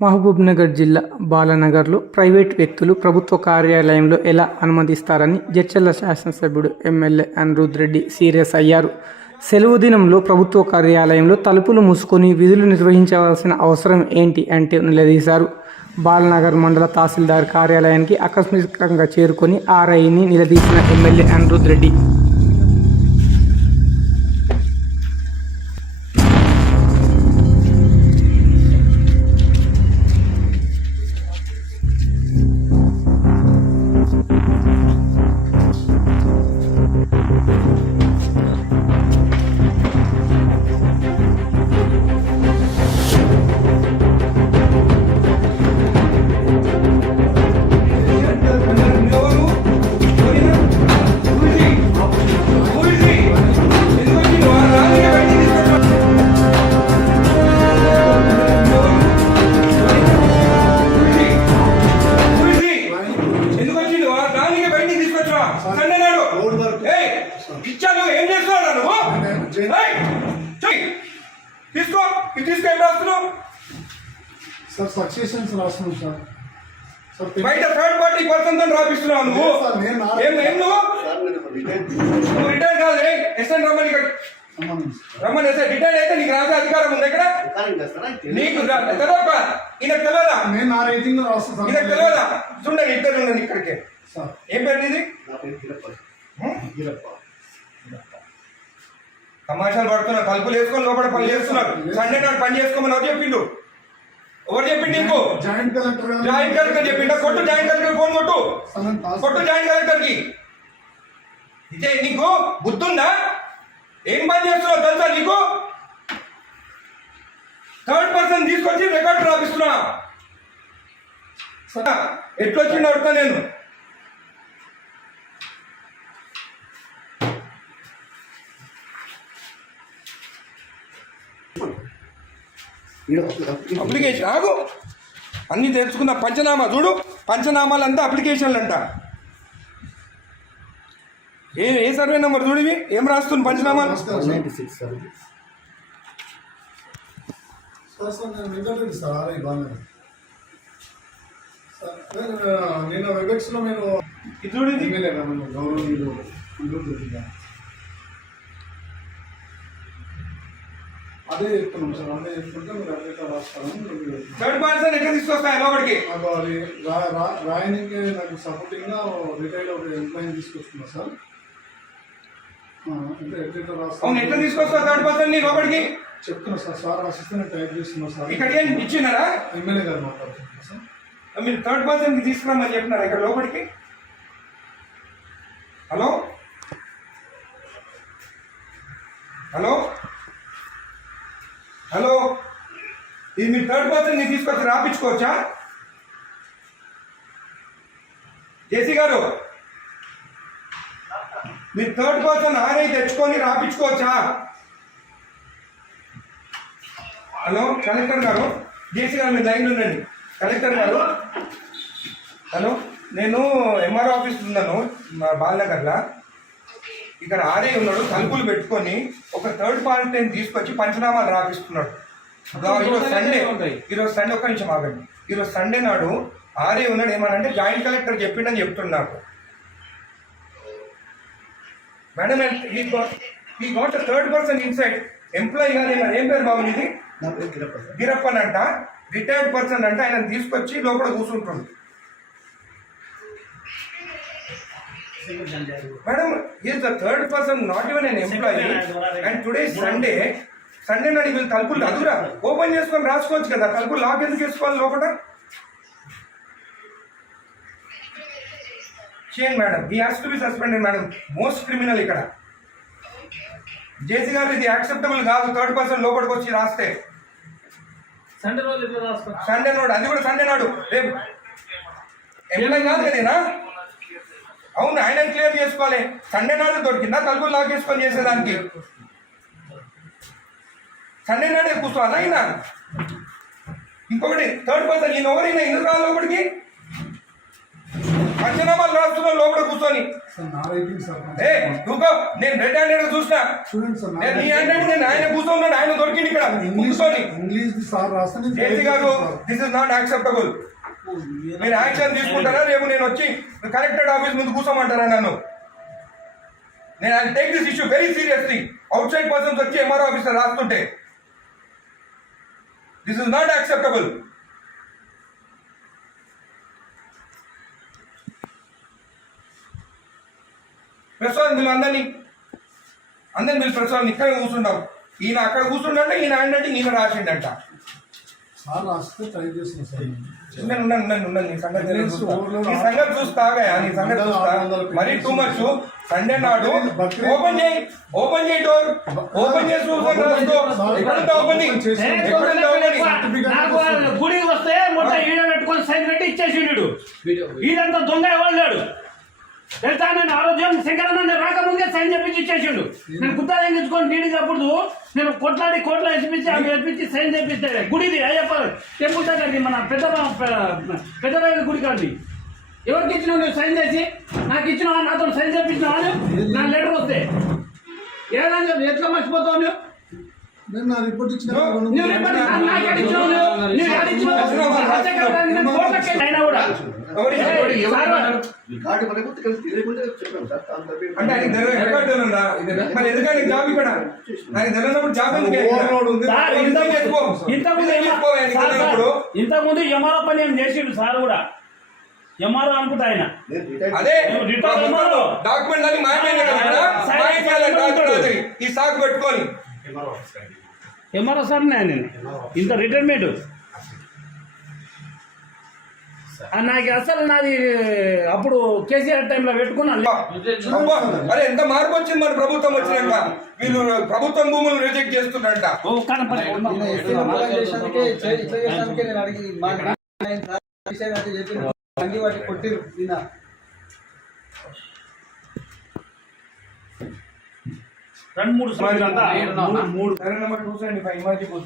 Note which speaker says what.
Speaker 1: మహబూబ్నగర్ జిల్లా బాలనగర్లో ప్రైవేట్ వ్యక్తులు ప్రభుత్వ కార్యాలయంలో ఎలా అనుమతిస్తారని జడ్చర్ల శాసనసభ్యుడు ఎమ్మెల్యే అనిరుద్ రెడ్డి సీరియస్ అయ్యారు. సెలవు దినంలో ప్రభుత్వ కార్యాలయంలో తలుపులు మూసుకొని విధులు నిర్వహించవలసిన అవసరం ఏంటి అంటే నిలదీశారు. బాలనగర్ మండల తహసీల్దార్ కార్యాలయానికి ఆకస్మికంగా చేరుకొని ఆర్ఐని నిలదీసిన ఎమ్మెల్యే అనిరుద్ రెడ్డి
Speaker 2: సండే నాడు. ఇచ్చాను ఏం చేస్తున్నావు నువ్వు. తీసుకో ఇది తీసుకో ఏం రాస్తున్నావు?
Speaker 3: సార్ సక్సెషన్స్ రాస్తున్నాం సార్.
Speaker 2: బయట థర్డ్ పార్టీ పర్సన్తో రాపిస్తున్నావు నువ్వు. ఏం ఏం నువ్వు? నువ్వు రిటైర్ కాదు ఎస్ఎన్ రమ్మని. రమ్మని ఎస్ఐ రిటైర్ అయితే నీకు రాసే అధికారం ఉంది ఇక్కడ నీకు రా- తెలియక ఈయనకు తెలియదా
Speaker 3: నేను నా రేటింగ్లో రాస్తాను
Speaker 2: ఈయనకు తెలియదా చూడండి ఇద్దరు ఉండండి ఇక్కడికి.
Speaker 3: సార్.
Speaker 2: ఏం పేరు హ్మ్? తమాషాలు పడుతున్నా తలుపులు వేసుకొని లోపల పని చేస్తున్నారు. సండే నాడు పని చేసుకోమని ఎవరు చెప్పిండు? ఎవరు చెప్పిండు నీకు?
Speaker 3: జాయింట్ కలెక్టర్
Speaker 2: జాయింట్ కలెక్టర్ చెప్పిండా? కొట్టు జాయింట్ కలెక్టర్ ఫోన్ కొట్టు. కొట్టు జాయింట్ కలెక్టర్కి ఇదే నీకు బుద్ధుందా? ఏం పని చేస్తున్నావు తెలుసా నీకు? థర్డ్ పర్సన్ తీసుకొచ్చి రికార్డు రాపిస్తున్నా. ఎట్లొచ్చిండు అడుగుతా నేను. అప్లికేషన్ ఆగు. అన్ని తెలుసుకున్న పంచనామా చూడు. పంచనామాలంతా అప్లికేషన్లు అంట ఏ ఏ సర్వే నెంబర్ చూడివి ఏం రాస్తుంది పంచనామాలు?
Speaker 3: సార్. సార్ నేను వెంకటరెడ్డి సార్ ఆర్ఐ బాగా సార్ నేను నేను వెబెక్స్లో నేను
Speaker 2: ఇది చూడింది
Speaker 3: ఎమ్మెల్యే గారు గౌరవనీయులు రెడ్డి గారు. అదే చెప్తున్నాం సార్ అదే చెప్తుంటే మీరు అట్లా రాస్తారని మీరు
Speaker 2: థర్డ్ పర్సన్ ఎట్లా తీసుకొస్తా లోపలికి.
Speaker 3: నాకు అది రాయనికి నాకు సపోర్టింగ్గా రిటైల్ ఒక ఎంప్లాయీ తీసుకొస్తున్నా సార్. అంటే ఎట్లా రాస్తా
Speaker 2: అవును ఎట్లా తీసుకొస్తా థర్డ్ పర్సన్ని లోపలికి?
Speaker 3: చెప్తున్నా సార్ సార్ నేను టైప్ చేస్తున్నా సార్.
Speaker 2: ఇక్కడ ఏం ఇచ్చినారా
Speaker 3: ఎమ్మెల్యే గారు మాట్లాడుతున్నా సార్.
Speaker 2: మీరు థర్డ్ పర్సన్కి తీసుకురామని చెప్పినారా ఇక్కడ లోపలికి? హలో? హలో? హలో? ఇది మీరు థర్డ్ పర్సన్ని తీసుకొచ్చి రాపించుకోవచ్చా? జేసీ గారు మీరు థర్డ్ పర్సన్ ఆర్ఐ తెచ్చుకొని రాపించుకోవచ్చా? హలో కలెక్టర్ గారు జేసీ గారు మీరు లైన్ ఉండండి. కలెక్టర్ గారు హలో నేను ఎంఆర్ ఆఫీస్ ఉన్నాను మా బాలనగర్లో. ఇక్కడ ఆర్ఐ ఉన్నాడు తలుపులు పెట్టుకొని ఒక థర్డ్ పార్టీని తీసుకొచ్చి పంచనామాలు రాపిస్తున్నాడు. ఈరోజు సండే ఈరోజు సండే ఒక్క నిమిషం ఆగండి. ఈరోజు సండే నాడు ఆర్ఐ ఉన్నాడు ఏమనంటే జాయింట్ కలెక్టర్ చెప్పిండని చెప్తున్నాడు మేడం ఈ got third person inside employee ఏమన్నా- ఏం పేరు బాబు ఇది గిరప్పన్ అంట రిటైర్డ్ పర్సన్ అంటే ఆయన తీసుకొచ్చి లోపల కూర్చుంటుంది. Madam is the third person not even an employee and today Sunday Sunday నాడు వీళ్ళు తలుపులు అదురా. ఓపెన్ చేసుకొని రాసుకోవచ్చు కదా. తలుపులు లాక్ ఎందుకు వేసుకోవాలి లోపల? చేయండి madam he has to be suspended madam most criminal ఇక్కడ. జేసీ గారు ఇది యాక్సెప్టబుల్ కాదు. థర్డ్ పర్సన్ లోపలికి వచ్చి రాస్తే.
Speaker 4: సండే రోజు ఎట్లా రాసుకో
Speaker 2: సండే నాడు అది కూడా సండే నాడు. రేపు ఎంప్లాయ్ కాదు కదేనా? అవును ఆయన క్లియర్ చేసుకోవాలి. సండే నాడు దొరికిందా? తలుపులు లాక్ చేసుకొని చేసేదానికి. సండే నాడే కూర్చోవాలా ఆయన ఇంకొకటి థర్డ్ పర్సన్ ఈయన ఎవరైనా ఎందుకు లోపలికి? పంచనామాలు రాస్తున్నా లోపల కూర్చొని. నువ్వు నేను రెడ్ హ్యాండెడ్ చూసినా.
Speaker 3: చూడండి
Speaker 2: నేను నీ
Speaker 3: rating.
Speaker 2: హ్యాండెడ్ నేను ఆయన కూర్చోన్నాడు ఆయన దొరికింది ఇక్కడ. కూర్చొని. జేసీ గారు. దిస్ ఇస్ నాట్ యాక్సెప్టబుల్ మీరు యాక్షన్ తీసుకుంటారా? రేపు నేను వచ్చి కలెక్టరేట్ ఆఫీస్ ముందు కూర్చోమంటారా నన్ను? నేను I take this issue very seriously outside persons వచ్చి MRO officer రాస్తుంటే. This is not acceptable press వాళ్ళని వీళ్ళు అందరినీ అందరిని వీళ్ళు ప్రెస్ వాళ్ళని ఇక్కడ కూర్చుంటాం ఈయన అక్కడ కూర్చుండంటే ఈయన ఏంటంటే ఈయన రాసిండంట.
Speaker 3: సార్ రాస్తే ట్రై చేస్తున్నా సార్. నేను.
Speaker 2: ఉండండి ఉండండి నీ సంగతి నీ సంగతి చూస్తాగా నీ సంగతి చూస్తా. మరీ టూ మచ్ సండే నాడు ఓపెన్ చేయి ఓపెన్ చేయి డోర్ ఓపెన్ చేసి చూసాను రాసుకో ఓపెన్
Speaker 4: గుడికి వస్తే మొట్ట ఈడ పెట్టుకొని సైన్ పెట్టి ఇచ్చేసిండు. ఈడంతా దొంగ ఎవరు లేడు? తెలుసా నేను ఆరోగ్యం శంకరన్న రాకముందే సైన్ చెప్పించి ఇచ్చేసిండు నేను గుత్తా తెంగించుకొని నీడి అప్పుడు నేను కొట్లాడి కోట్ల ఎసిపించి ఆమె ఎప్పించి సైన్ చేపిస్తే గుడిది అయ్యప్ప టెంపుల్ దగ్గరది మన పెద్ద పెద్ద గుడి కాదు ఎవరికి ఇచ్చినావు నువ్వు సైన్ చేసి నాకు ఇచ్చినావా నాతో సైన్ చేపించినావా నువ్వు? నా లెటర్ వస్తే ఏదని చెప్పి ఎట్లా మర్చిపోతావు నువ్వు
Speaker 3: నేను నా రిపోర్ట్ ఇచ్చిన
Speaker 4: నువ్వు నాకు నువ్వు? నేను కూడా.
Speaker 5: రికార్డు మనకు కలిసి తెలియకుండా సార్.
Speaker 2: అంటే ఆయన తెలియదు రికార్డు ఉందా మరి జాబ్ ఇక్కడ ఆయన తెలియనప్పుడు జాబ్?
Speaker 4: ఇంతకుముందు? ఇంతకుముందు పని ఏం చేసిండు సార్ కూడా? ఎంఆర్ఓ అనుకుంటా ఆయన.
Speaker 2: అదే
Speaker 4: రిటైర్.
Speaker 2: డాక్యుమెంట్ మాయమైంది కదా రాత్రి ఈ సాకు పెట్టుకొని.
Speaker 4: ఎంఆర్ఓ సార్ నేను. ఇంత రిటైర్మెంట్ నాకు అసలు నాది అప్పుడు కేసీఆర్ టైంలో పెట్టుకున్నాను
Speaker 2: అరే ఎంత మార్పు వచ్చింది మన ప్రభుత్వం వచ్చినాక? వీళ్ళు ప్రభుత్వం భూములు రిజెక్ట్ చేస్తున్నారంట.
Speaker 4: ఓ కనపడ
Speaker 6: ఈయన ఎస్సీల మతం చేసినందుకే చే- ఇట్లా చేసినందుకే నేను అడిగి మా గ్రామ ఆయన సార్ విషయం అయితే చెప్పి అంగి వాటి కొట్టిరు ఈయన
Speaker 4: రెండు మూడు. మూడు
Speaker 2: సరే number two seventy five imaginable.